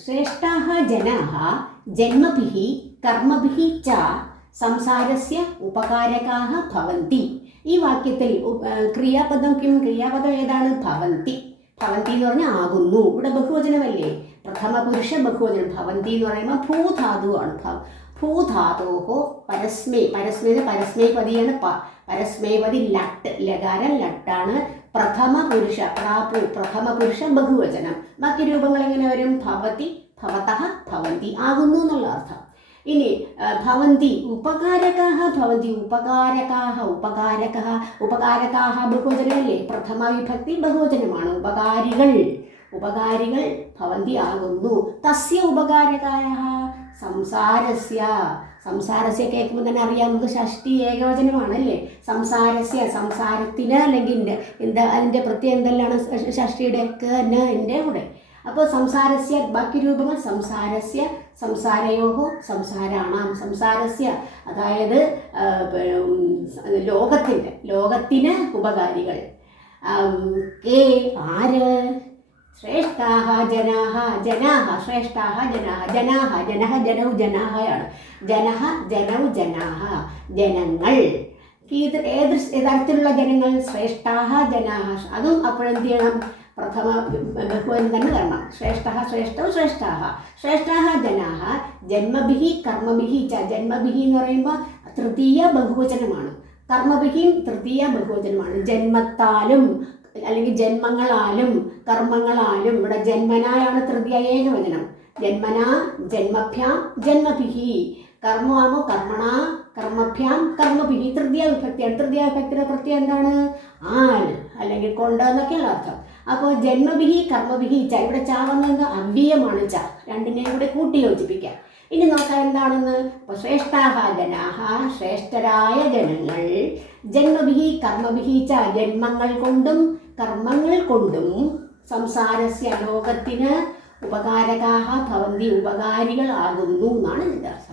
ശ്രേഷ്ഠാः जनाः ജന്മഭിः കർമ്മഭിः ച സംസാരസ്യ ഉപകാരകാः ഭവന്തി. ഈ വാക്യത്തിൽ ക്രിയാപദം കിം ക്രിയാപദം ഏതാണ്? ഭവന്തി. ഭവന്തി എന്ന് പറഞ്ഞാൽ ആകുന്നു. ഇവിടെ ബഹുവചനമല്ലേ? പ്രഥമ പുരുഷ ബഹുവചനം. ഭവന്തി എന്ന് പറയുമ്പോൾ ഭൂധാതുവാണ് ഭൂധാതോഹോ പരസ്മേ പരസ്മേ പരസ്മേ പതിയാണ് പ പരസ്മേപതി ലട്ട് ലകാരം ലട്ടാണ് പ്രഥമ പുരുഷ പ്രാപു പ്രഥമ പുരുഷ ബഹുവചനം. ബാക്കി രൂപങ്ങൾ എങ്ങനെ വരും? ഭവതി ഭവത ഭവന്തി ആകുന്നു എന്നുള്ള അർത്ഥം. ഇനി ഭവന്തി ഉപകാരകാഹ ഭവന്തി ഉപകാരകാഹ ഉപകാരകാഹ ഉപകാരകാഹ ബഹുവചനമല്ലേ? പ്രഥമ വിഭക്തി ബഹുവചനമാണ് ഉപകാരികൾ. ഉപകാരികൾ ഭവന്തി ആകുന്നു തസ്യ ഉപകാരകായ സംസാരസ്യ. സംസാരസ്യ കേൾക്കുമ്പോൾ തന്നെ അറിയാം. നമുക്ക് ഷഷ്ടി ഏകവചനമാണല്ലേ? സംസാരസ്യ സംസാരത്തിന് അല്ലെങ്കിൽ എന്താ അതിന്റെ പ്രത്യേകം എന്തെല്ലാം ഷഷ്ടിയുടെ എന്റെ കൂടെ? അപ്പോൾ സംസാരസ്യ ബാക്കി രൂപങ്ങൾ സംസാരസ്യ സംസാരയോഹോ സംസാരാണാം. സംസാരസ്യ അതായത് ലോകത്തിന്റെ ലോകത്തിന് ഉപകാരികൾ. കേ ആര്? ശ്രേഷ്ഠാഹ ജനാഹ ജനാഹ ശ്രേഷ്ഠാഹ ജനാഹ ജനാഹ ജനഹ ജനൗ ജനാഹയാണ്. ജനഹ ജനൗ ജനാഹ ജനങ്ങൾ. ഇത് ഏത് തരത്തിലുള്ള ജനങ്ങൾ? ശ്രേഷ്ഠാഹ ജനാഹ. അതും അപ്പോഴെന്ത് ചെയ്യണം? പ്രഥമ ബഹുവൻ തന്നെ വരണം ശ്രേഷ്ഠ ശ്രേഷ്ഠ ശ്രേഷ്ഠാഹ. ശ്രേഷ്ഠാഹ ജനാഹ ജന്മഭിഹി കർമ്മഭിഹി. ച ജന്മഭിഹി എന്ന് പറയുമ്പോൾ തൃതീയ ബഹുവചനമാണ്. കർമ്മഭിഹിയും തൃതീയ ബഹുവചനമാണ്. ജന്മത്താലും അല്ലെങ്കിൽ ജന്മങ്ങളാലും കർമ്മങ്ങളാലും ഇവിടെ ജന്മനായാണ് തൃതീയ ഏകവചനം ജന്മന ജന്മഭ്യാം ജന്മഭിഹി. കർമ്മമാകുമ്പോൾ കർമ്മണ കർമ്മഭ്യാം കർമ്മഭിഹി. തൃതീയ വിഭക്തിയാണ്. തൃതീയ വിഭക്തിയുടെ പ്രത്യേകം എന്താണ്? ആൽ അല്ലെങ്കിൽ കൊണ്ട് എന്നൊക്കെയാണ് അർത്ഥം. അപ്പോൾ ജന്മഭിഹി കർമ്മഭിഹി ച. ഇവിടെ ച വന്നത് അവ്യയമാണ് ച. രണ്ടിനെയും കൂടെ കൂട്ടി യോജിപ്പിക്കാം. ഇനി നോക്കാം എന്താണെന്ന്? അപ്പോൾ ശ്രേഷ്ഠാഹ ജനാഹ ശ്രേഷ്ഠരായ ജനങ്ങൾ. ജന്മഭിഹി കർമ്മഭിഹി ച. ജന്മങ്ങൾ കൊണ്ടും കർമ്മങ്ങൾ കൊണ്ടും സംസാരസ്യ ലോകത്തിന് ഉപകാരകാഹ ഭവന്തി ഉപകാരികളാകുന്നു എന്നാണ് ഇതിന്റെ അർത്ഥം.